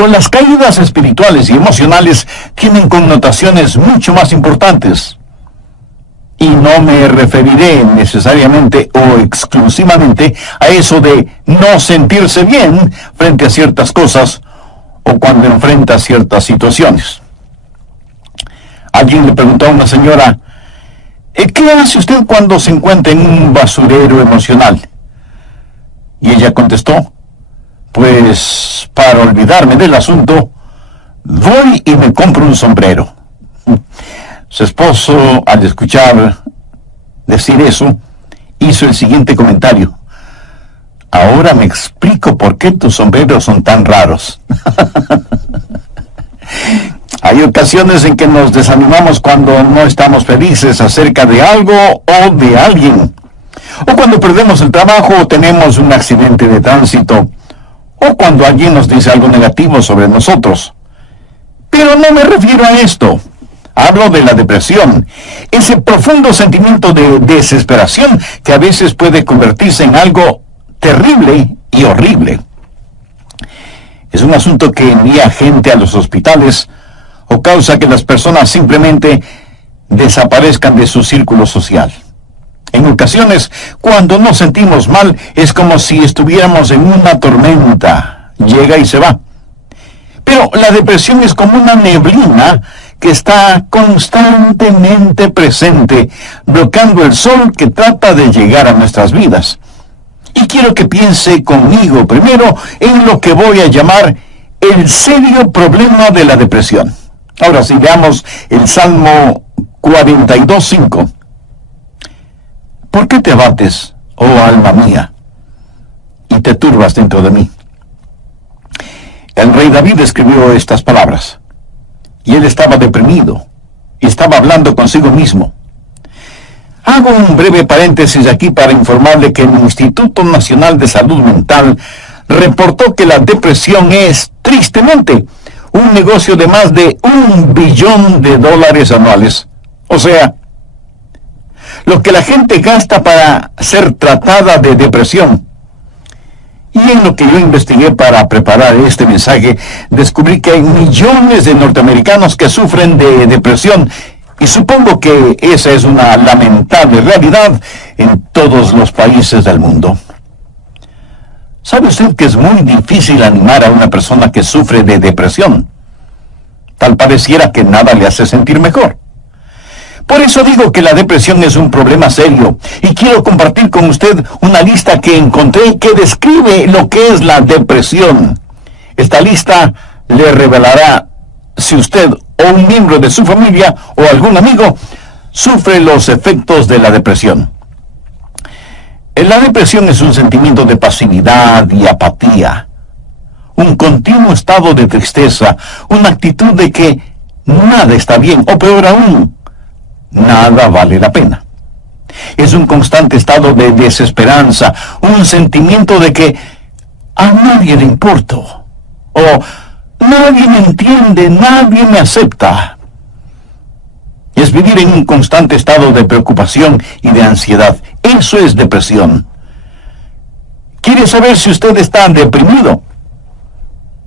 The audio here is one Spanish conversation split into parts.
Pero las caídas espirituales y emocionales tienen connotaciones mucho más importantes. Y no me referiré necesariamente o exclusivamente a eso de no sentirse bien frente a ciertas cosas o cuando enfrenta ciertas situaciones. Alguien le preguntó a una señora, ¿qué hace usted cuando se encuentra en un basurero emocional? Y ella contestó, pues para olvidarme del asunto, voy y me compro un sombrero. Su esposo, al escuchar decir eso, hizo el siguiente comentario. Ahora me explico por qué tus sombreros son tan raros. Hay ocasiones en que nos desanimamos cuando no estamos felices acerca de algo o de alguien. O cuando perdemos el trabajo o tenemos un accidente de tránsito. O cuando alguien nos dice algo negativo sobre nosotros. Pero no me refiero a esto. Hablo de la depresión, ese profundo sentimiento de desesperación que a veces puede convertirse en algo terrible y horrible. Es un asunto que envía gente a los hospitales o causa que las personas simplemente desaparezcan de su círculo social. En ocasiones, cuando nos sentimos mal, es como si estuviéramos en una tormenta. Llega y se va. Pero la depresión es como una neblina que está constantemente presente, bloqueando el sol que trata de llegar a nuestras vidas. Y quiero que piense conmigo primero en lo que voy a llamar el serio problema de la depresión. Ahora sí, veamos el Salmo 42:5. ¿Por qué te abates, oh alma mía, y te turbas dentro de mí? El rey David escribió estas palabras. Y él estaba deprimido, y estaba hablando consigo mismo. Hago un breve paréntesis aquí para informarle que el Instituto Nacional de Salud Mental reportó que la depresión es, tristemente, un negocio de más de $1 billón anuales. O sea, lo que la gente gasta para ser tratada de depresión. Y en lo que yo investigué para preparar este mensaje, descubrí que hay millones de norteamericanos que sufren de depresión, y supongo que esa es una lamentable realidad en todos los países del mundo. ¿Sabe usted que es muy difícil animar a una persona que sufre de depresión? Tal pareciera que nada le hace sentir mejor. Por eso digo que la depresión es un problema serio, y quiero compartir con usted una lista que encontré que describe lo que es la depresión. Esta lista le revelará si usted o un miembro de su familia o algún amigo sufre los efectos de la depresión. La depresión es un sentimiento de pasividad y apatía, un continuo estado de tristeza, una actitud de que nada está bien, o peor aún, nada vale la pena. Es un constante estado de desesperanza, un sentimiento de que a nadie le importo, o nadie me entiende, nadie me acepta. Es vivir en un constante estado de preocupación y de ansiedad. Eso es depresión. ¿Quiere saber si usted está deprimido?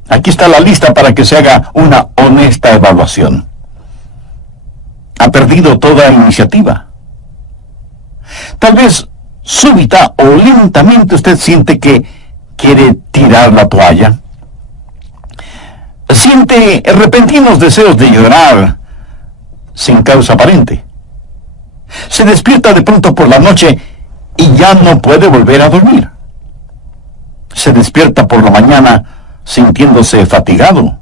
Aquí está la lista para que se haga una honesta evaluación. ¿Ha perdido toda iniciativa? Tal vez súbita o lentamente usted siente que quiere tirar la toalla. Siente repentinos deseos de llorar sin causa aparente. Se despierta de pronto por la noche y ya no puede volver a dormir. Se despierta por la mañana sintiéndose fatigado.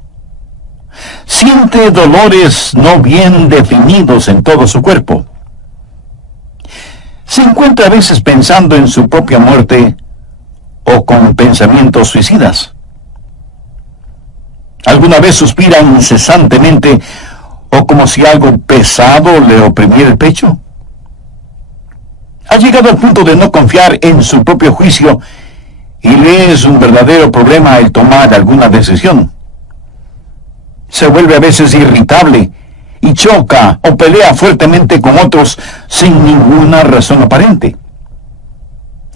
Siente dolores no bien definidos en todo su cuerpo. Se encuentra a veces pensando en su propia muerte o con pensamientos suicidas. ¿Alguna vez suspira incesantemente o como si algo pesado le oprimiera el pecho? Ha llegado al punto de no confiar en su propio juicio y le es un verdadero problema el tomar alguna decisión. Se vuelve a veces irritable y choca o pelea fuertemente con otros sin ninguna razón aparente.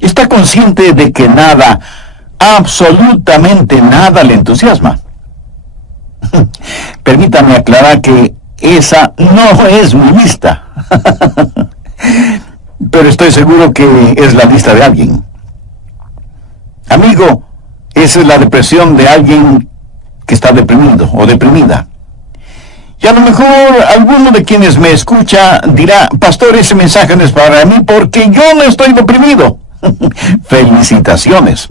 Está consciente de que nada, absolutamente nada le entusiasma. Permítame aclarar que esa no es mi lista. Pero estoy seguro que es la lista de alguien. Amigo, esa es la depresión de alguien que está deprimido o deprimida. Y a lo mejor alguno de quienes me escucha dirá, pastor, ese mensaje no es para mí porque yo no estoy deprimido. Felicitaciones.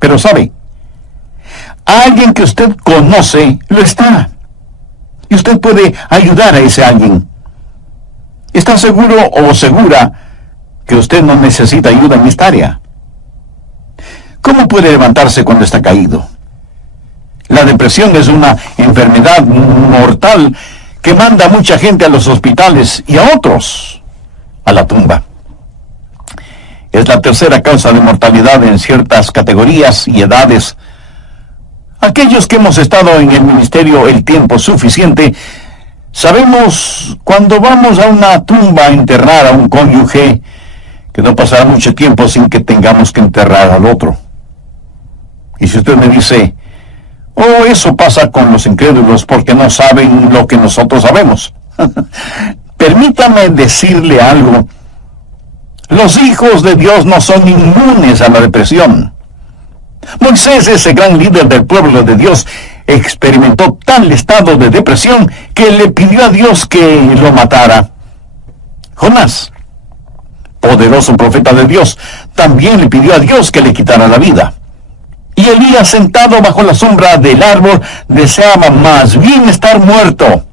Pero sabe, alguien que usted conoce lo está. Y usted puede ayudar a ese alguien. ¿Está seguro o segura que usted no necesita ayuda en esta área? ¿Cómo puede levantarse cuando está caído? La depresión es una enfermedad mortal que manda a mucha gente a los hospitales y a otros a la tumba. Es la tercera causa de mortalidad en ciertas categorías y edades. Aquellos que hemos estado en el ministerio el tiempo suficiente, sabemos cuando vamos a una tumba a enterrar a un cónyuge, que no pasará mucho tiempo sin que tengamos que enterrar al otro. Y si usted me dice, oh, eso pasa con los incrédulos porque no saben lo que nosotros sabemos. Permítame decirle algo. Los hijos de Dios no son inmunes a la depresión. Moisés, ese gran líder del pueblo de Dios, experimentó tal estado de depresión que le pidió a Dios que lo matara. Jonás, poderoso profeta de Dios, también le pidió a Dios que le quitara la vida. Y Elías, sentado bajo la sombra del árbol, deseaba más bien estar muerto.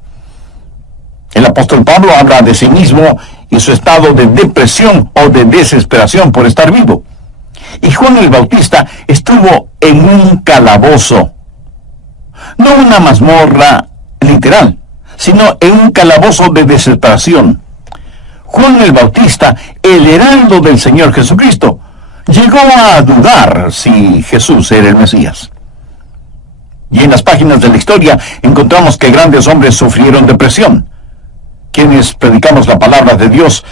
El apóstol Pablo habla de sí mismo y su estado de depresión o de desesperación por estar vivo. Y Juan el Bautista estuvo en un calabozo. No una mazmorra literal, sino en un calabozo de desesperación. Juan el Bautista, el heraldo del Señor Jesucristo, llegó a dudar si Jesús era el Mesías. Y en las páginas de la historia encontramos que grandes hombres sufrieron depresión. Quienes predicamos la palabra de Dios,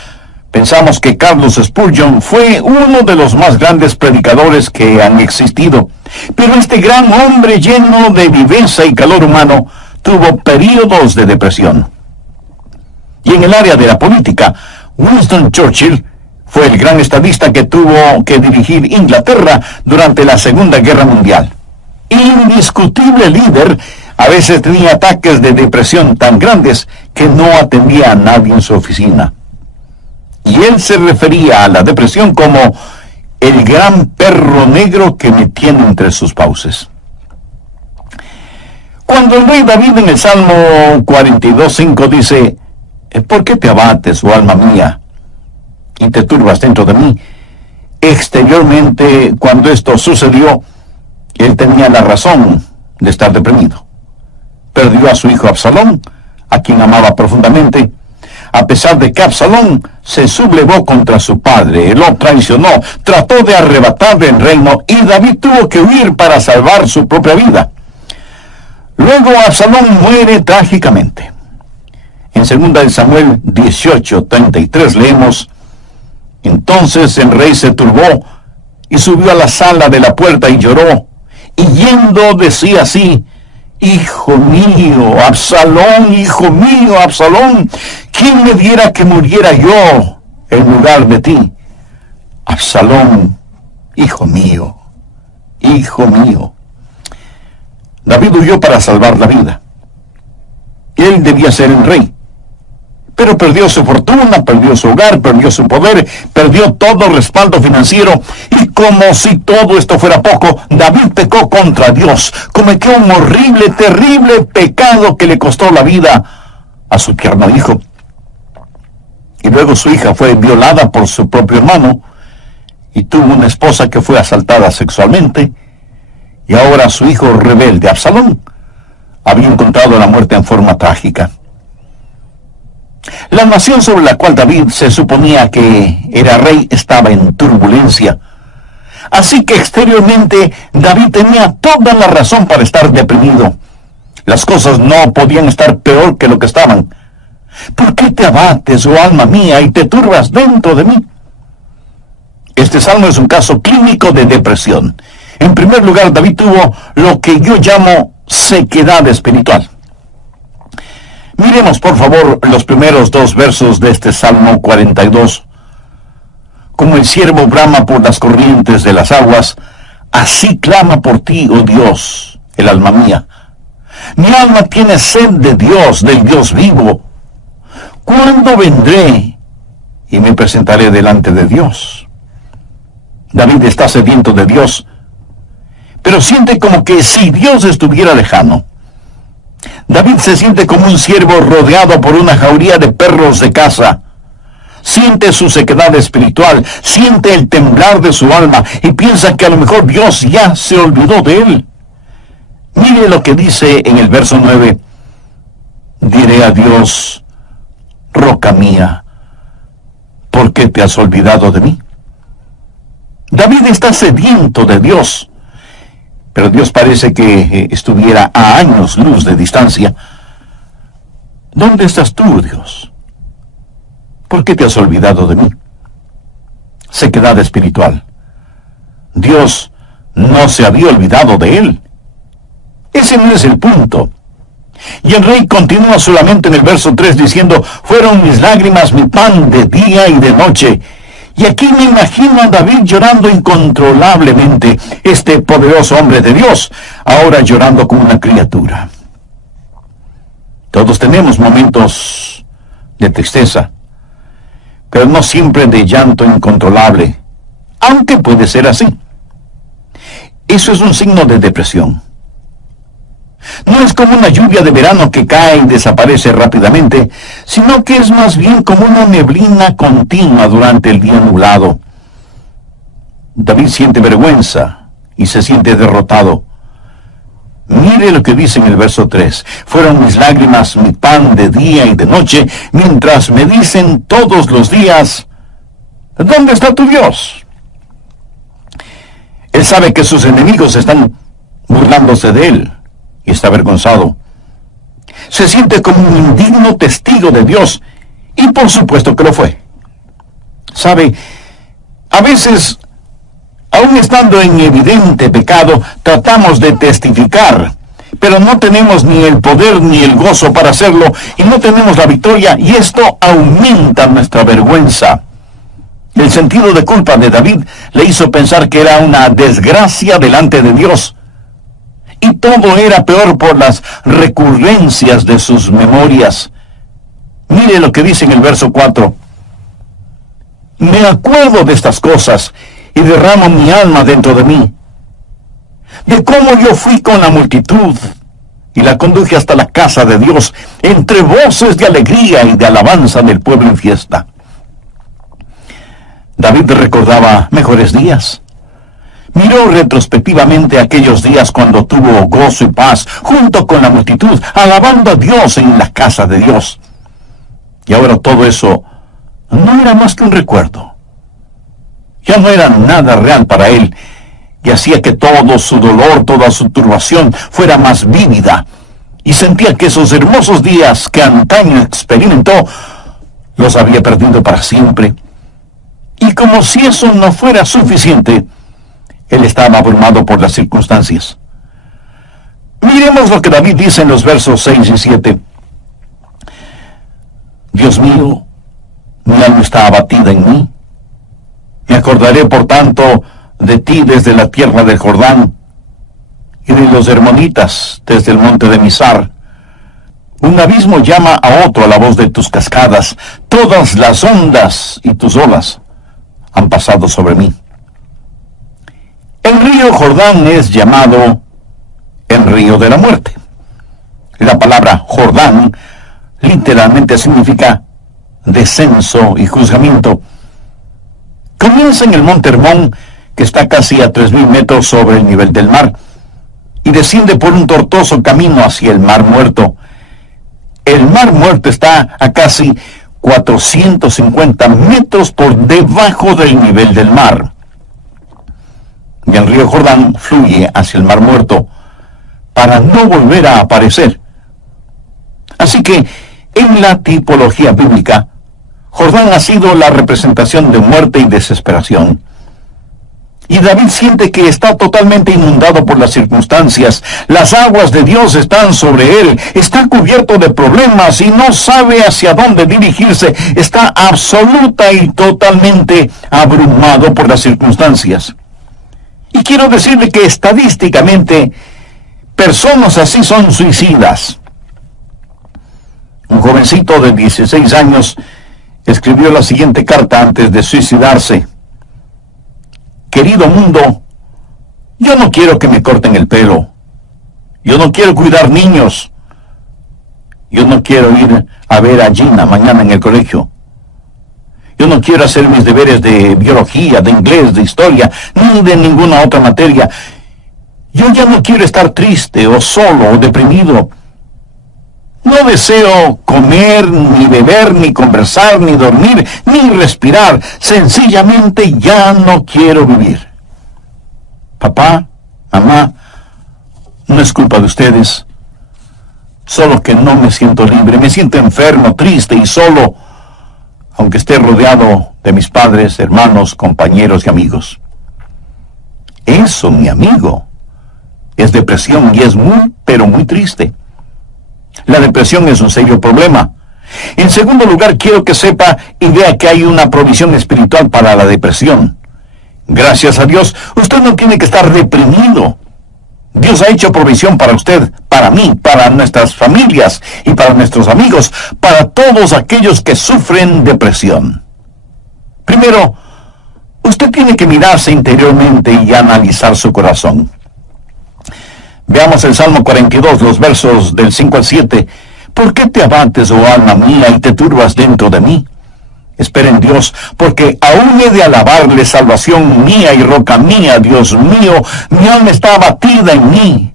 pensamos que Carlos Spurgeon fue uno de los más grandes predicadores que han existido. Pero este gran hombre lleno de viveza y calor humano tuvo períodos de depresión. Y en el área de la política, Winston Churchill fue el gran estadista que tuvo que dirigir Inglaterra durante la Segunda Guerra Mundial. Indiscutible líder, a veces tenía ataques de depresión tan grandes que no atendía a nadie en su oficina. Y él se refería a la depresión como el gran perro negro que me tiene entre sus fauces. Cuando el rey David en el Salmo 42:5 dice, ¿por qué te abates, oh alma mía, y te turbas dentro de mí? Exteriormente, cuando esto sucedió, él tenía la razón de estar deprimido. Perdió a su hijo Absalón, a quien amaba profundamente, a pesar de que Absalón se sublevó contra su padre, lo traicionó, trató de arrebatarle el reino, y David tuvo que huir para salvar su propia vida. Luego Absalón muere trágicamente. En 2 Samuel 18:33 leemos, entonces el rey se turbó y subió a la sala de la puerta y lloró, y yendo decía así, hijo mío, Absalón, hijo mío, Absalón, ¿quién me diera que muriera yo en lugar de ti? Absalón, hijo mío, hijo mío. David huyó para salvar la vida. Él debía ser el rey. Pero perdió su fortuna, perdió su hogar, perdió su poder, perdió todo respaldo financiero. Y como si todo esto fuera poco, David pecó contra Dios. Cometió un horrible, terrible pecado que le costó la vida a su tierno hijo. Y luego su hija fue violada por su propio hermano y tuvo una esposa que fue asaltada sexualmente. Y ahora su hijo rebelde, Absalón, había encontrado la muerte en forma trágica. La nación sobre la cual David se suponía que era rey estaba en turbulencia. Así que exteriormente David tenía toda la razón para estar deprimido. Las cosas no podían estar peor que lo que estaban. ¿Por qué te abates, oh alma mía, y te turbas dentro de mí? Este salmo es un caso clínico de depresión. En primer lugar, David tuvo lo que yo llamo sequedad espiritual. Miremos, por favor, los primeros dos versos de este Salmo 42. Como el ciervo brama por las corrientes de las aguas, así clama por ti, oh Dios, el alma mía. Mi alma tiene sed de Dios, del Dios vivo. ¿Cuándo vendré y me presentaré delante de Dios? David está sediento de Dios, pero siente como que si Dios estuviera lejano. David se siente como un ciervo rodeado por una jauría de perros de caza. Siente su sequedad espiritual, siente el temblar de su alma y piensa que a lo mejor Dios ya se olvidó de él. Mire lo que dice en el verso 9. Diré a Dios, roca mía, ¿por qué te has olvidado de mí? David está sediento de Dios, pero Dios parece que estuviera a años luz de distancia. ¿Dónde estás tú, Dios? ¿Por qué te has olvidado de mí? Sequedad espiritual. Dios no se había olvidado de él. Ese no es el punto. Y el rey continúa solamente en el verso 3 diciendo, fueron mis lágrimas mi pan de día y de noche. Y aquí me imagino a David llorando incontrolablemente, este poderoso hombre de Dios, ahora llorando como una criatura. Todos tenemos momentos de tristeza, pero no siempre de llanto incontrolable, aunque puede ser así. Eso es un signo de depresión. No es como una lluvia de verano que cae y desaparece rápidamente, sino que es más bien como una neblina continua durante el día nublado. David siente vergüenza y se siente derrotado. Mire lo que dice en el verso 3. Fueron mis lágrimas mi pan de día y de noche, mientras me dicen todos los días, ¿dónde está tu Dios? Él sabe que sus enemigos están burlándose de él y está avergonzado. Se siente como un indigno testigo de Dios, y por supuesto que lo fue. Sabe, a veces, aun estando en evidente pecado, tratamos de testificar, pero no tenemos ni el poder ni el gozo para hacerlo, y no tenemos la victoria, y esto aumenta nuestra vergüenza. El sentido de culpa de David le hizo pensar que era una desgracia delante de Dios. Y todo era peor por las recurrencias de sus memorias. Mire lo que dice en el verso 4. Me acuerdo de estas cosas y derramo mi alma dentro de mí. De cómo yo fui con la multitud y la conduje hasta la casa de Dios, entre voces de alegría y de alabanza del pueblo en fiesta. David recordaba mejores días. Miró retrospectivamente aquellos días cuando tuvo gozo y paz junto con la multitud, alabando a Dios en la casa de Dios. Y ahora todo eso no era más que un recuerdo. Ya no era nada real para él, y hacía que todo su dolor, toda su turbación fuera más vívida, y sentía que esos hermosos días que antaño experimentó, los había perdido para siempre. Y como si eso no fuera suficiente, él estaba abrumado por las circunstancias. Miremos lo que David dice en los versos 6 y 7. Dios mío, mi alma está abatida en mí. Me acordaré, por tanto, de ti desde la tierra del Jordán, y de los hermonitas desde el monte de Mizar. Un abismo llama a otro a la voz de tus cascadas. Todas las ondas y tus olas han pasado sobre mí. El río Jordán es llamado el río de la muerte. La palabra Jordán literalmente significa descenso y juzgamiento. Comienza en el monte Hermón, que está casi a 3.000 metros sobre el nivel del mar, y desciende por un tortuoso camino hacia el Mar Muerto. El Mar Muerto está a casi 450 metros por debajo del nivel del mar. Y el río Jordán fluye hacia el Mar Muerto para no volver a aparecer. Así que, en la tipología bíblica, Jordán ha sido la representación de muerte y desesperación. Y David siente que está totalmente inundado por las circunstancias. Las aguas de Dios están sobre él. Está cubierto de problemas y no sabe hacia dónde dirigirse. Está absoluta y totalmente abrumado por las circunstancias. Y quiero decirle que estadísticamente, personas así son suicidas. Un jovencito de 16 años escribió la siguiente carta antes de suicidarse. Querido mundo, yo no quiero que me corten el pelo. Yo no quiero cuidar niños. Yo no quiero ir a ver a Gina mañana en el colegio. Yo no quiero hacer mis deberes de biología, de inglés, de historia, ni de ninguna otra materia. Yo ya no quiero estar triste o solo o deprimido. No deseo comer, ni beber, ni conversar, ni dormir, ni respirar. Sencillamente ya no quiero vivir. Papá, mamá, no es culpa de ustedes. Solo que no me siento libre. Me siento enfermo, triste y solo, aunque esté rodeado de mis padres, hermanos, compañeros y amigos. Eso, mi amigo, es depresión y es muy, pero muy triste. La depresión es un serio problema. En segundo lugar, quiero que sepa y vea que hay una provisión espiritual para la depresión. Gracias a Dios, usted no tiene que estar deprimido. Dios ha hecho provisión para usted, para mí, para nuestras familias y para nuestros amigos, para todos aquellos que sufren depresión. Primero, usted tiene que mirarse interiormente y analizar su corazón. Veamos el Salmo 42, los versos del 5 al 7. ¿Por qué te abates, oh alma mía, y te turbas dentro de mí? Espera en Dios, porque aún he de alabarle, salvación mía y roca mía, Dios mío. Mi alma está abatida en mí.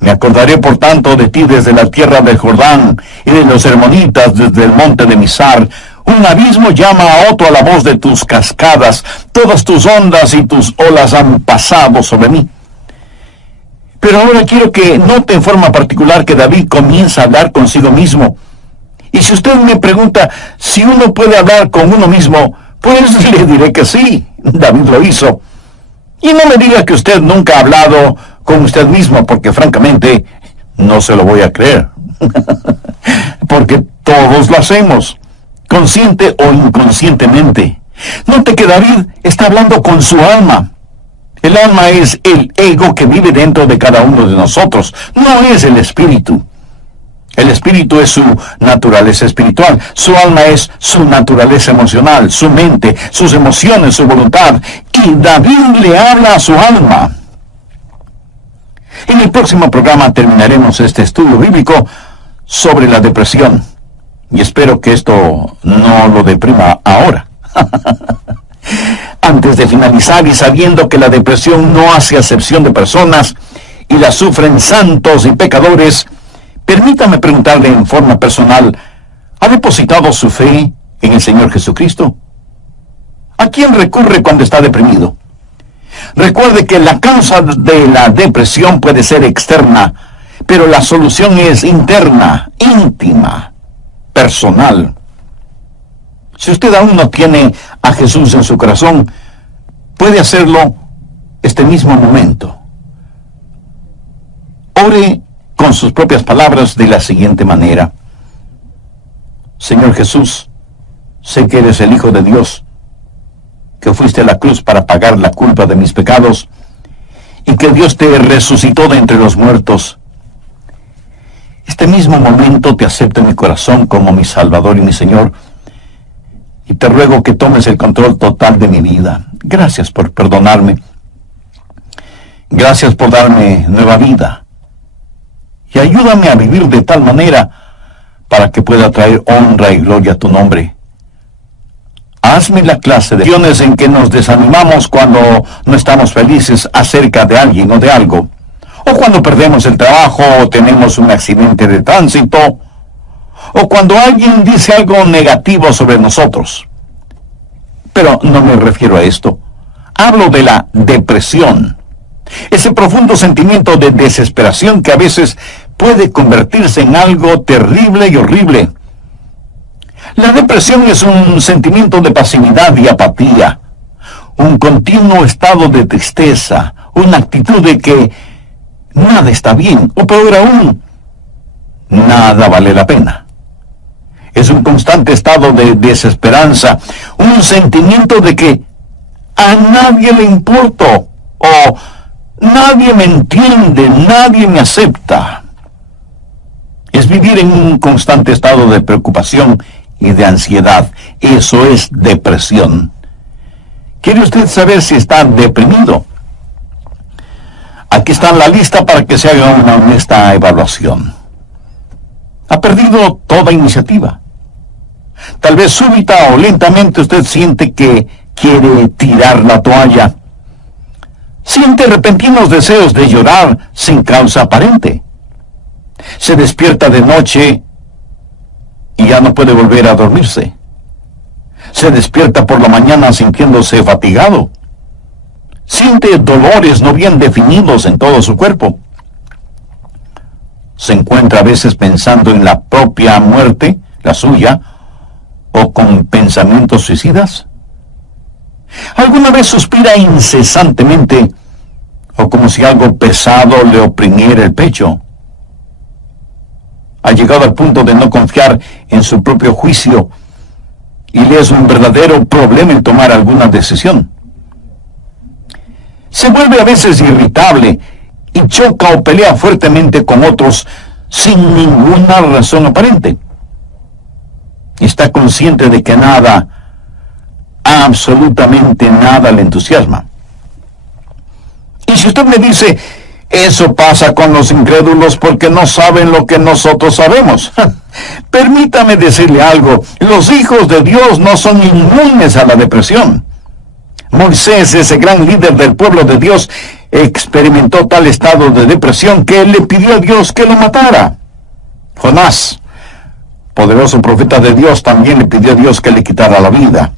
Me acordaré, por tanto, de ti desde la tierra del Jordán, y de los hermonitas desde el monte de Mizar. Un abismo llama a otro a la voz de tus cascadas. Todas tus ondas y tus olas han pasado sobre mí. Pero ahora quiero que note en forma particular que David comienza a hablar consigo mismo. Y si usted me pregunta si uno puede hablar con uno mismo, pues le diré que sí, David lo hizo. Y no me diga que usted nunca ha hablado con usted mismo, porque francamente no se lo voy a creer. Porque todos lo hacemos, consciente o inconscientemente. Note que David está hablando con su alma. El alma es el ego que vive dentro de cada uno de nosotros, no es el espíritu. El espíritu es su naturaleza espiritual, su alma es su naturaleza emocional, su mente, sus emociones, su voluntad. Y David le habla a su alma. En el próximo programa terminaremos este estudio bíblico sobre la depresión. Y espero que esto no lo deprima ahora. Antes de finalizar y sabiendo que la depresión no hace acepción de personas y la sufren santos y pecadores, permítame preguntarle en forma personal, ¿ha depositado su fe en el Señor Jesucristo? ¿A quién recurre cuando está deprimido? Recuerde que la causa de la depresión puede ser externa, pero la solución es interna, íntima, personal. Si usted aún no tiene a Jesús en su corazón, puede hacerlo este mismo momento. Ore con sus propias palabras de la siguiente manera. Señor Jesús, sé que eres el Hijo de Dios, que fuiste a la cruz para pagar la culpa de mis pecados, y que Dios te resucitó de entre los muertos. Este mismo momento te acepto en mi corazón como mi Salvador y mi Señor, y te ruego que tomes el control total de mi vida. Gracias por perdonarme. Gracias por darme nueva vida. Y ayúdame a vivir de tal manera para que pueda traer honra y gloria a tu nombre. Hazme la clase de situaciones en que nos desanimamos cuando no estamos felices acerca de alguien o de algo, o cuando perdemos el trabajo o tenemos un accidente de tránsito, o cuando alguien dice algo negativo sobre nosotros. Pero no me refiero a esto. Hablo de la depresión. Ese profundo sentimiento de desesperación que a veces puede convertirse en algo terrible y horrible. La depresión es un sentimiento de pasividad y apatía. un continuo estado de tristeza, una actitud de que nada está bien, o peor aún, nada vale la pena. Es un constante estado de desesperanza, un sentimiento de que a nadie le importo, o nadie me entiende, nadie me acepta. Es vivir en un constante estado de preocupación y de ansiedad. Eso es depresión. ¿Quiere usted saber si está deprimido? Aquí está la lista para que se haga una honesta evaluación. Ha perdido toda iniciativa. Tal vez súbita o lentamente usted siente que quiere tirar la toalla. Siente repentinos deseos de llorar sin causa aparente. Se despierta de noche y ya no puede volver a dormirse. Se despierta por la mañana sintiéndose fatigado. Siente dolores no bien definidos en todo su cuerpo. Se encuentra a veces pensando en la propia muerte, la suya, o con pensamientos suicidas. ¿Alguna vez suspira incesantemente o como si algo pesado le oprimiera el pecho? Ha llegado al punto de no confiar en su propio juicio y le es un verdadero problema el tomar alguna decisión. Se vuelve a veces irritable y choca o pelea fuertemente con otros sin ninguna razón aparente. Está consciente de que nada, absolutamente nada le entusiasma. Y si usted me dice, eso pasa con los incrédulos porque no saben lo que nosotros sabemos. Permítame decirle algo, los hijos de Dios no son inmunes a la depresión. Moisés, ese gran líder del pueblo de Dios, experimentó tal estado de depresión que él le pidió a Dios que lo matara. Jonás, poderoso profeta de Dios, también le pidió a Dios que le quitara la vida.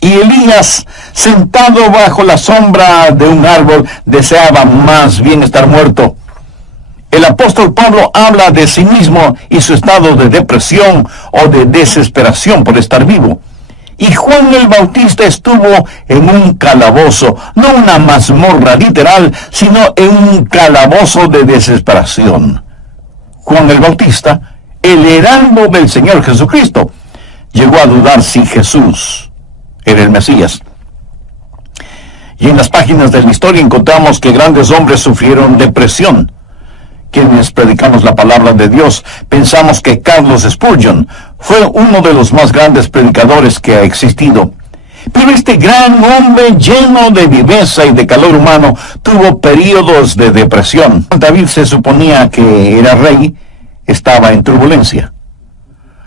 Y Elías, sentado bajo la sombra de un árbol, deseaba más bien estar muerto. El apóstol Pablo habla de sí mismo y su estado de depresión o de desesperación por estar vivo. Y Juan el Bautista estuvo en un calabozo, no una mazmorra literal, sino en un calabozo de desesperación. Juan el Bautista, el heraldo del Señor Jesucristo, llegó a dudar si Jesús era el Mesías. Y en las páginas de la historia encontramos que grandes hombres sufrieron depresión. Quienes predicamos la palabra de Dios, pensamos que Carlos Spurgeon fue uno de los más grandes predicadores que ha existido. Pero este gran hombre lleno de viveza y de calor humano tuvo períodos de depresión. David se suponía que era rey, estaba en turbulencia.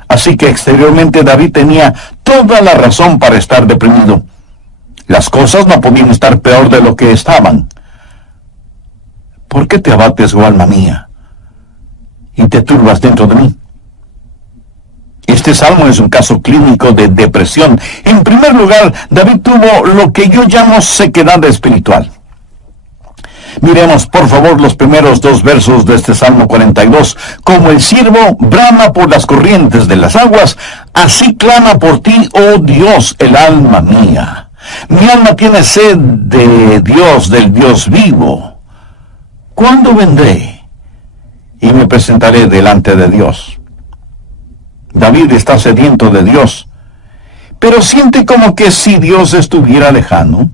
Así que exteriormente David tenía toda la razón para estar deprimido. Las cosas no podían estar peor de lo que estaban. ¿Por qué te abates, oh alma mía, y te turbas dentro de mí? Este salmo es un caso clínico de depresión. En primer lugar, David tuvo lo que yo llamo sequedad espiritual. Miremos, por favor, los primeros dos versos de este Salmo 42. Como el ciervo brama por las corrientes de las aguas, así clama por ti, oh Dios, el alma mía. Mi alma tiene sed de Dios, del Dios vivo. ¿Cuándo vendré y me presentaré delante de Dios? David está sediento de Dios, pero siente como que si Dios estuviera lejano.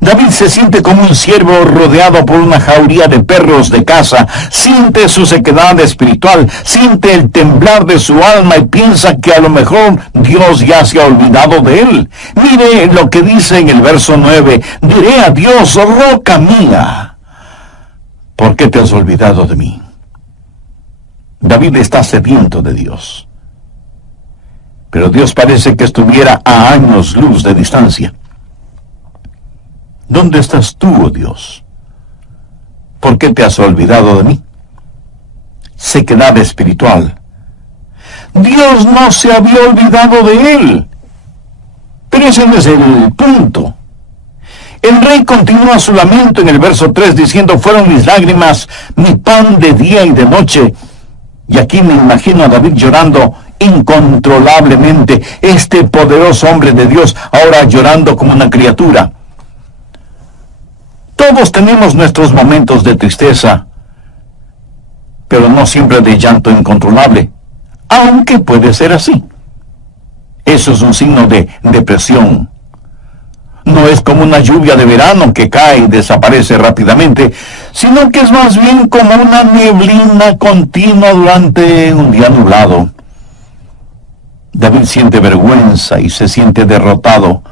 David se siente como un ciervo rodeado por una jauría de perros de caza, siente su sequedad espiritual, siente el temblar de su alma y piensa que a lo mejor Dios ya se ha olvidado de él. Mire lo que dice en el verso 9, diré a Dios, roca mía, ¿por qué te has olvidado de mí? David está sediento de Dios, pero Dios parece que estuviera a años luz de distancia. ¿Dónde estás tú, oh Dios? ¿Por qué te has olvidado de mí? Sequedad espiritual. Dios no se había olvidado de él. Pero ese no es el punto. El rey continúa su lamento en el verso 3 diciendo, fueron mis lágrimas, mi pan de día y de noche. Y aquí me imagino a David llorando incontrolablemente, este poderoso hombre de Dios, ahora llorando como una criatura. Todos tenemos nuestros momentos de tristeza, pero no siempre de llanto incontrolable, aunque puede ser así. Eso es un signo de depresión. No es como una lluvia de verano que cae y desaparece rápidamente, sino que es más bien como una neblina continua durante un día nublado. David siente vergüenza y se siente derrotado.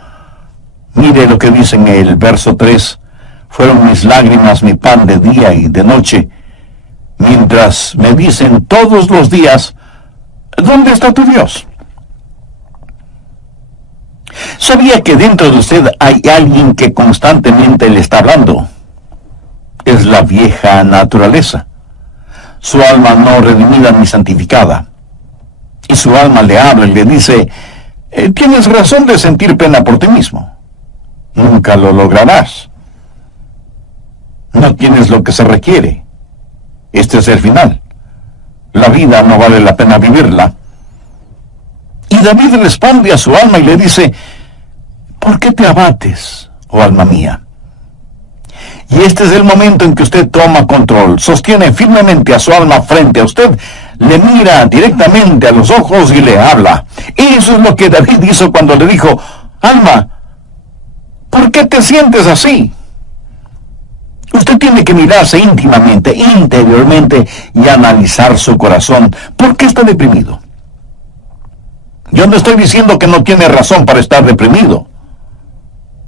Mire lo que dice en el verso 3. Fueron mis lágrimas mi pan de día y de noche, mientras me dicen todos los días, ¿dónde está tu Dios? ¿Sabía que dentro de usted hay alguien que constantemente le está hablando? Es la vieja naturaleza, su alma no redimida ni santificada. Y su alma le habla y le dice, tienes razón de sentir pena por ti mismo. Nunca lo lograrás. No tienes lo que se requiere. Este es el final. La vida no vale la pena vivirla. Y David responde a su alma y le dice, ¿por qué te abates, oh alma mía? Y este es el momento en que usted toma control, sostiene firmemente a su alma frente a usted, le mira directamente a los ojos y le habla. Eso es lo que David hizo cuando le dijo, alma, ¿por qué te sientes así? Usted tiene que mirarse íntimamente, interiormente, y analizar su corazón. ¿Por qué está deprimido? Yo no estoy diciendo que no tiene razón para estar deprimido.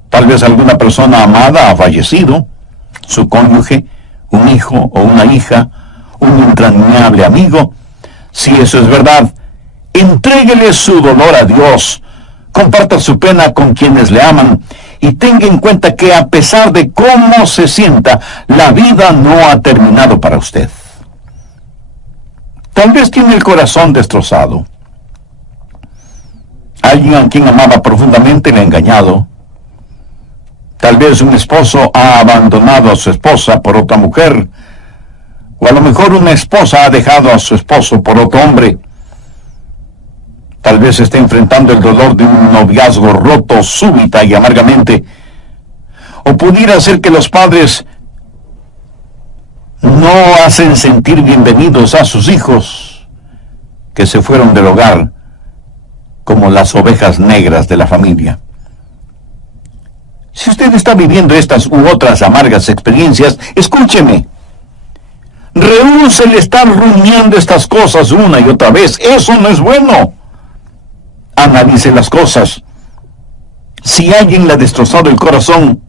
Tal vez alguna persona amada ha fallecido, su cónyuge, un hijo o una hija, un entrañable amigo. Si eso es verdad, entréguele su dolor a Dios, comparta su pena con quienes le aman, y tenga en cuenta que a pesar de cómo se sienta, la vida no ha terminado para usted. Tal vez tiene el corazón destrozado. Alguien a quien amaba profundamente le ha engañado. Tal vez un esposo ha abandonado a su esposa por otra mujer, o a lo mejor una esposa ha dejado a su esposo por otro hombre. Tal vez esté enfrentando el dolor de un noviazgo roto súbita y amargamente. O pudiera ser que los padres no hacen sentir bienvenidos a sus hijos que se fueron del hogar como las ovejas negras de la familia. Si usted está viviendo estas u otras amargas experiencias, escúcheme. Rehúse el estar rumiando estas cosas una y otra vez. Eso no es bueno. Analice las cosas. Si alguien le ha destrozado el corazón,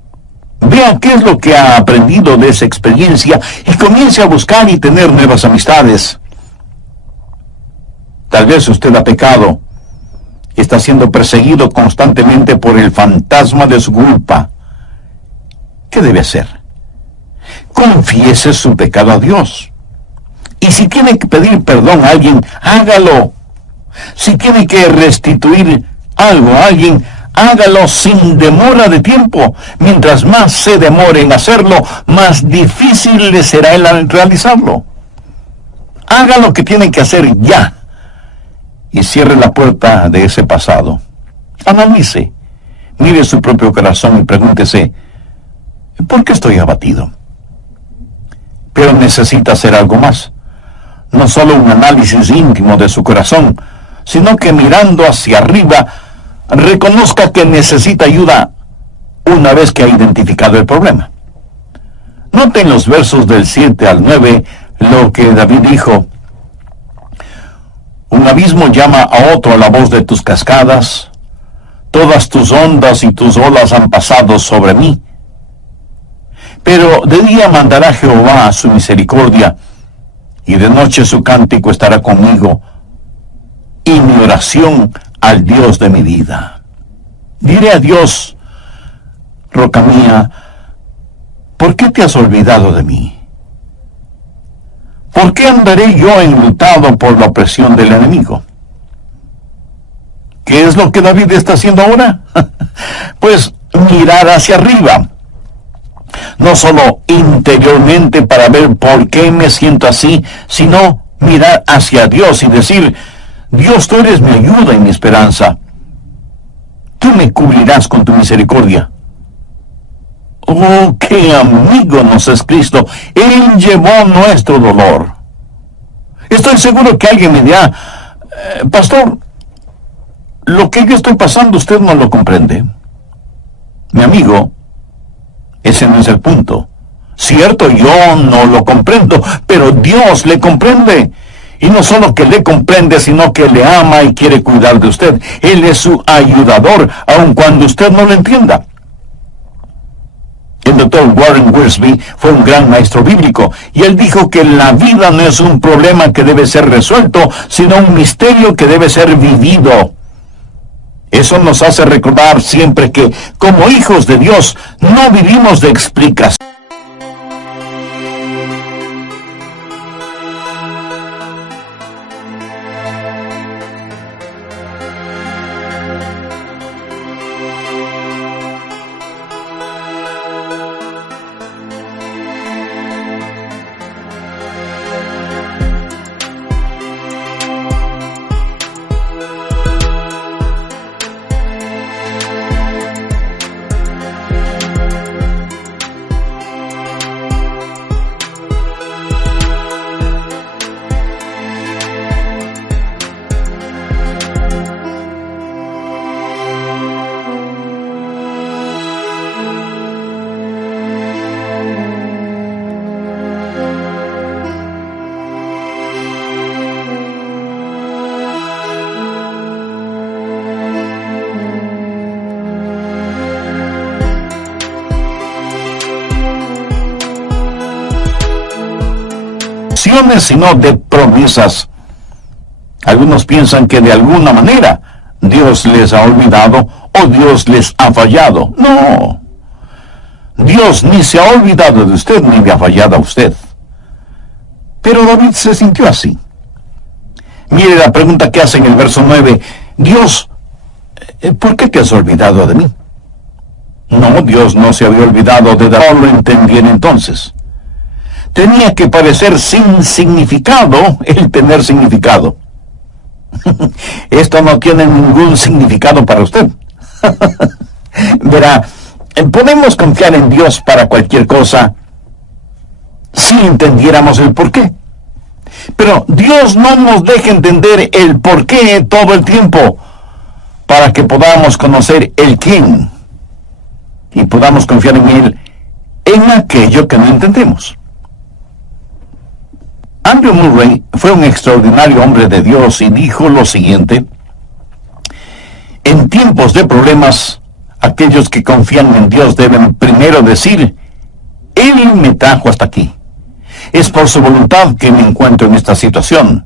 vea qué es lo que ha aprendido de esa experiencia y comience a buscar y tener nuevas amistades. Tal vez usted ha pecado y está siendo perseguido constantemente por el fantasma de su culpa. ¿Qué debe hacer? Confiese su pecado a Dios. Y si tiene que pedir perdón a alguien, hágalo. Si tiene que restituir algo a alguien, hágalo sin demora de tiempo. Mientras más se demore en hacerlo, más difícil le será el realizarlo. Haga lo que tiene que hacer ya. Y cierre la puerta de ese pasado. Analice, mire su propio corazón y pregúntese, ¿por qué estoy abatido? Pero necesita hacer algo más. No solo un análisis íntimo de su corazón, sino que mirando hacia arriba, reconozca que necesita ayuda una vez que ha identificado el problema. Noten los versos del 7 al 9 lo que David dijo. Un abismo llama a otro a la voz de tus cascadas. Todas tus ondas y tus olas han pasado sobre mí. Pero de día mandará Jehová su misericordia, y de noche su cántico estará conmigo, y mi oración al Dios de mi vida. Diré a Dios, roca mía, ¿por qué te has olvidado de mí? ¿Por qué andaré yo enlutado por la opresión del enemigo? ¿Qué es lo que David está haciendo ahora? Pues mirar hacia arriba. No solo interiormente para ver por qué me siento así, sino mirar hacia Dios y decir, Dios, tú eres mi ayuda y mi esperanza. Tú me cubrirás con tu misericordia. Oh, qué amigo nos es Cristo. Él llevó nuestro dolor. Estoy seguro que alguien me dirá, pastor, lo que yo estoy pasando usted no lo comprende. Mi amigo, ese no es el punto. Cierto, yo no lo comprendo, pero Dios le comprende. Y no solo que le comprende, sino que le ama y quiere cuidar de usted. Él es su ayudador, aun cuando usted no lo entienda. El doctor Warren Wiersbe fue un gran maestro bíblico, y él dijo que la vida no es un problema que debe ser resuelto, sino un misterio que debe ser vivido. Eso nos hace recordar siempre que, como hijos de Dios, no vivimos de explicación. Sino de promesas. Algunos piensan que de alguna manera Dios les ha olvidado o Dios les ha fallado. No. Dios ni se ha olvidado de usted ni le ha fallado a usted. Pero David se sintió así. Mire la pregunta que hace en el verso 9. Dios, ¿por qué te has olvidado de mí? No, Dios no se había olvidado de David. No lo entendían entonces. Tenía que parecer sin significado el tener significado. Esto no tiene ningún significado para usted. Verá, podemos confiar en Dios para cualquier cosa si entendiéramos el porqué. Pero Dios no nos deja entender el porqué todo el tiempo para que podamos conocer el quién y podamos confiar en Él en aquello que no entendemos. Andrew Murray fue un extraordinario hombre de Dios y dijo lo siguiente: en tiempos de problemas, aquellos que confían en Dios deben primero decir, Él me trajo hasta aquí. Es por su voluntad que me encuentro en esta situación.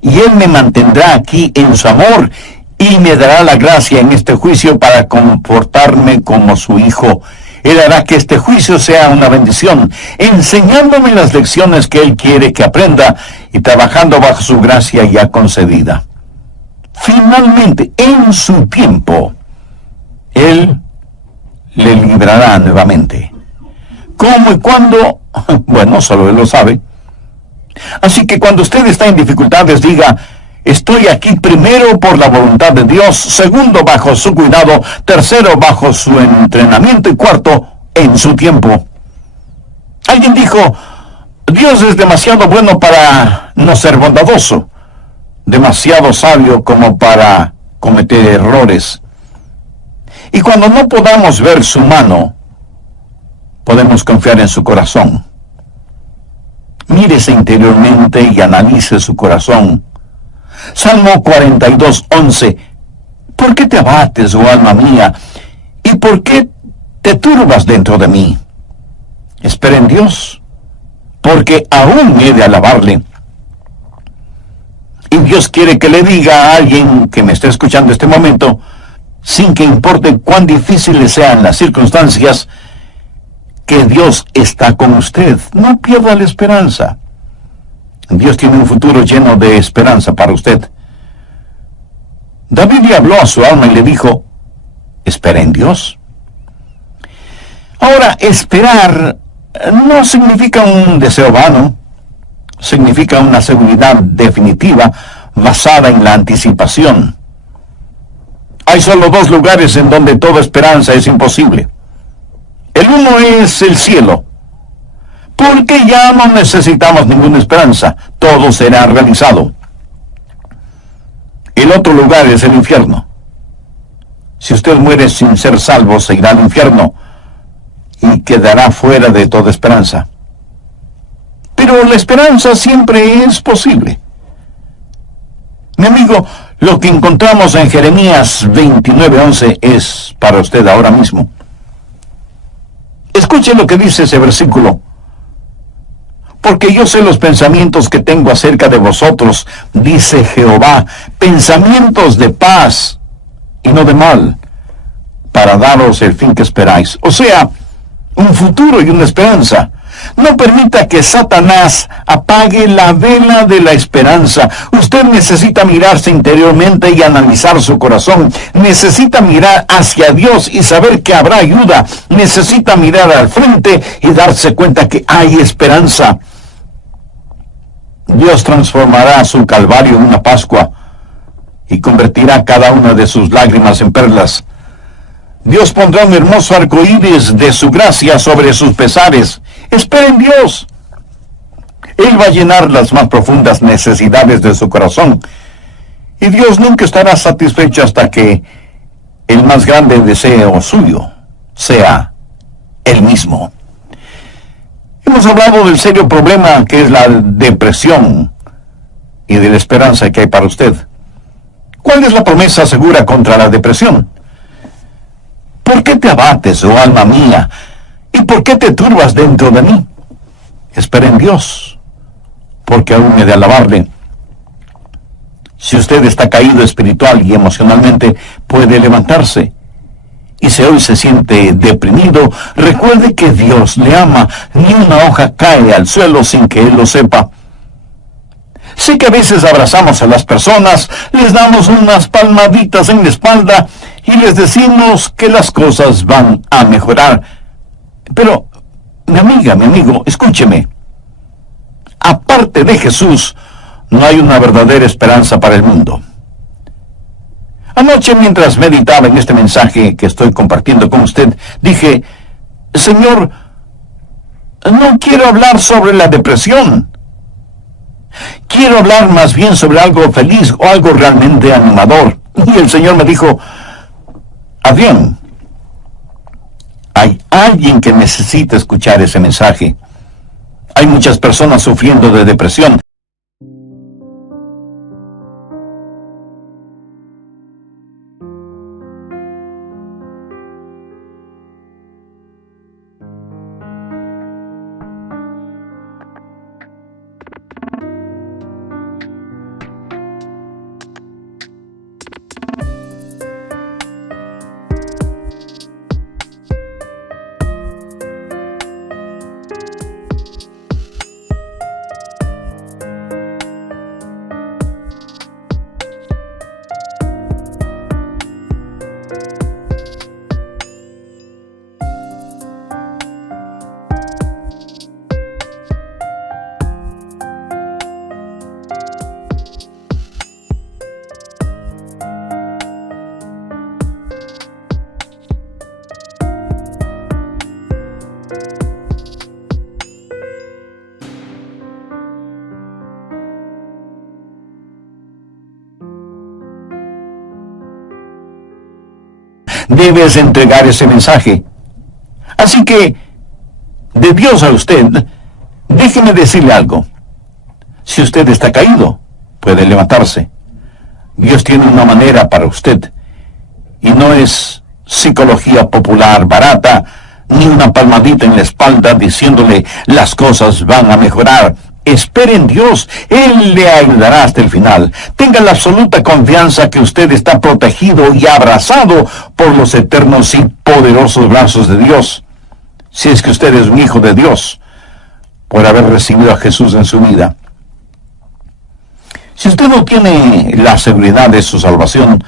Y Él me mantendrá aquí en su amor y me dará la gracia en este juicio para comportarme como su hijo. Él hará que este juicio sea una bendición, enseñándome las lecciones que Él quiere que aprenda y trabajando bajo su gracia ya concedida. Finalmente, en su tiempo, Él le librará nuevamente. ¿Cómo y cuándo? Bueno, solo Él lo sabe. Así que cuando usted está en dificultades, diga, estoy aquí primero por la voluntad de Dios, segundo bajo su cuidado, tercero bajo su entrenamiento y cuarto en su tiempo. Alguien dijo, Dios es demasiado bueno para no ser bondadoso, demasiado sabio como para cometer errores. Y cuando no podamos ver su mano, podemos confiar en su corazón. Mírese interiormente y analice su corazón. Salmo 42:11. ¿Por qué te abates, oh alma mía? ¿Y por qué te turbas dentro de mí? Espera en Dios, porque aún he de alabarle. Y Dios quiere que le diga a alguien que me esté escuchando este momento, sin que importe cuán difíciles sean las circunstancias, que Dios está con usted. No pierda la esperanza. Dios tiene un futuro lleno de esperanza para usted. David le habló a su alma y le dijo, espera en Dios. Ahora, esperar no significa un deseo vano, significa una seguridad definitiva basada en la anticipación. Hay solo dos lugares en donde toda esperanza es imposible. El uno es el cielo, porque ya no necesitamos ninguna esperanza, todo será realizado. El otro lugar es el infierno. Si usted muere sin ser salvo, se irá al infierno y quedará fuera de toda esperanza. Pero la esperanza siempre es posible. Mi amigo, lo que encontramos en Jeremías 29:11 es para usted ahora mismo. Escuche lo que dice ese versículo. Porque yo sé los pensamientos que tengo acerca de vosotros, dice Jehová, pensamientos de paz y no de mal, para daros el fin que esperáis. O sea, un futuro y una esperanza. No permita que Satanás apague la vela de la esperanza. Usted necesita mirarse interiormente y analizar su corazón. Necesita mirar hacia Dios y saber que habrá ayuda. Necesita mirar al frente y darse cuenta que hay esperanza. Dios transformará su calvario en una Pascua y convertirá cada una de sus lágrimas en perlas. Dios pondrá un hermoso arco iris de su gracia sobre sus pesares. Espera en Dios. Él va a llenar las más profundas necesidades de su corazón. Y Dios nunca estará satisfecho hasta que el más grande deseo suyo sea Él mismo. Hemos hablado del serio problema que es la depresión y de la esperanza que hay para usted. ¿Cuál es la promesa segura contra la depresión? ¿Por qué te abates, oh alma mía? ¿Y por qué te turbas dentro de mí? Espera en Dios, porque aún he de alabarle. Si usted está caído espiritual y emocionalmente, puede levantarse. Y si hoy se siente deprimido, recuerde que Dios le ama. Ni una hoja cae al suelo sin que Él lo sepa. Sé que a veces abrazamos a las personas, les damos unas palmaditas en la espalda y les decimos que las cosas van a mejorar. Pero, mi amiga, mi amigo, escúcheme. Aparte de Jesús, no hay una verdadera esperanza para el mundo. Anoche, mientras meditaba en este mensaje que estoy compartiendo con usted, dije, Señor, no quiero hablar sobre la depresión. Quiero hablar más bien sobre algo feliz o algo realmente animador. Y el Señor me dijo, Adrián, hay alguien que necesita escuchar ese mensaje. Hay muchas personas sufriendo de depresión. Debes entregar ese mensaje. Así que, de Dios a usted, déjeme decirle algo. Si usted está caído, puede levantarse. Dios tiene una manera para usted. Y no es psicología popular barata, ni una palmadita en la espalda diciéndole las cosas van a mejorar. Espere en Dios, Él le ayudará hasta el final. Tenga la absoluta confianza que usted está protegido y abrazado por los eternos y poderosos brazos de Dios. Si es que usted es un hijo de Dios, por haber recibido a Jesús en su vida. Si usted no tiene la seguridad de su salvación,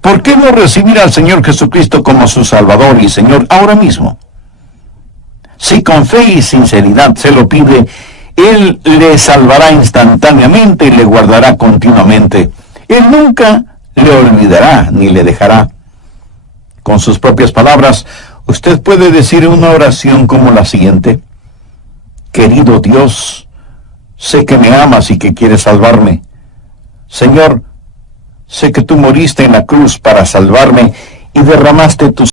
¿por qué no recibir al Señor Jesucristo como su Salvador y Señor ahora mismo? Si con fe y sinceridad se lo pide, Él le salvará instantáneamente y le guardará continuamente. Él nunca le olvidará ni le dejará. Con sus propias palabras, usted puede decir una oración como la siguiente: querido Dios, sé que me amas y que quieres salvarme. Señor, sé que tú moriste en la cruz para salvarme y derramaste tu